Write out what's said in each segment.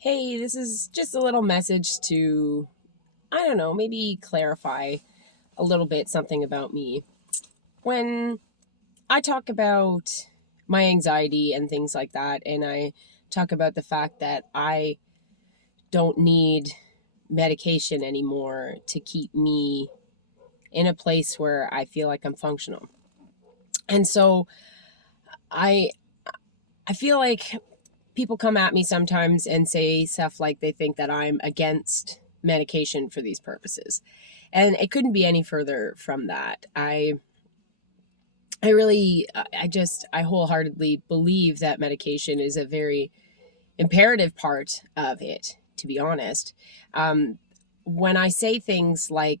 Hey, this is just a little message to, I don't know, maybe clarify a little bit something about me. When I talk about my anxiety and things like that, and I talk about the fact that I don't need medication anymore to keep me in a place where I feel like I'm functional. And so I I feel like people come at me sometimes and say stuff like they think that I'm against medication for these purposes. And it couldn't be any further from that. I wholeheartedly believe that medication is a very imperative part of it, to be honest. Um, when I say things like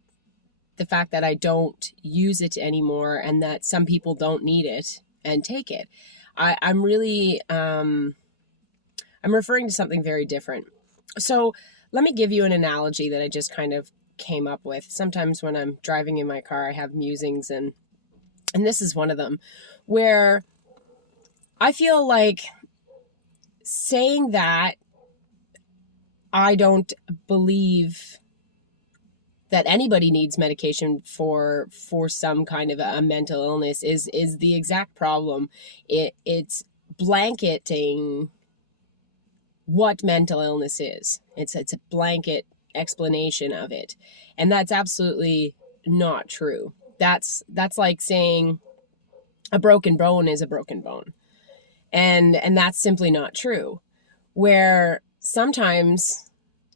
the fact that I don't use it anymore and that some people don't need it and take it, I'm really, I'm referring to something very different. So let me give you an analogy that I just kind of came up with. Sometimes when I'm driving in my car, I have musings, and this is one of them, where I feel like saying that I don't believe that anybody needs medication for some kind of a mental illness is the exact problem. It's blanketing what mental illness is. It's a blanket explanation of it. And that's absolutely not true. That's like saying a broken bone is a broken bone. And that's simply not true. Where sometimes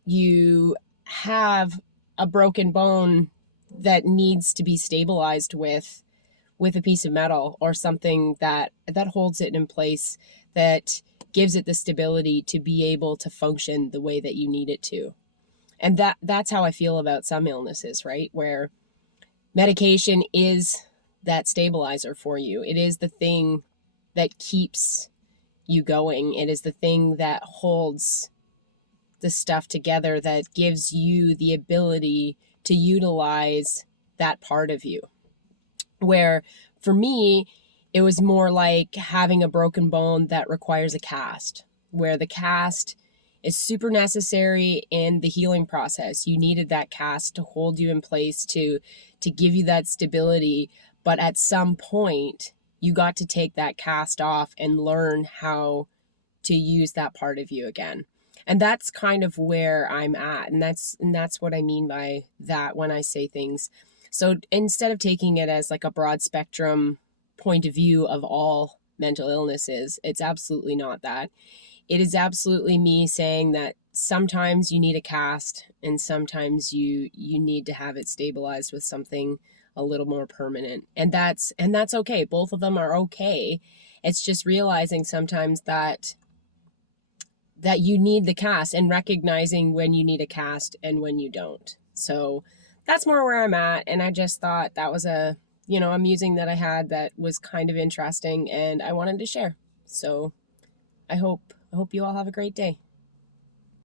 you have a broken bone that needs to be stabilized with a piece of metal or something that holds it in place, that gives it the stability to be able to function the way that you need it to. And that's how I feel about some illnesses, right? Where medication is that stabilizer for you. It is the thing that keeps you going. It is the thing that holds the stuff together, that gives you the ability to utilize that part of you. Where for me, it was more like having a broken bone that requires a cast, where the cast is super necessary in the healing process. You needed that cast to hold you in place, to give you that stability, but at some point you got to take that cast off and learn how to use that part of you again. And that's kind of where I'm at, and that's what I mean by that when I say things. So instead of taking it as like a broad spectrum point of view of all mental illnesses, it's absolutely not that. It is absolutely me saying that sometimes you need a cast and sometimes you need to have it stabilized with something a little more permanent. And that's okay. Both of them are okay. It's just realizing sometimes that you need the cast and recognizing when you need a cast and when you don't. So that's more where I'm at. And I just thought that was a musing that I had that was kind of interesting and I wanted to share. So I hope you all have a great day.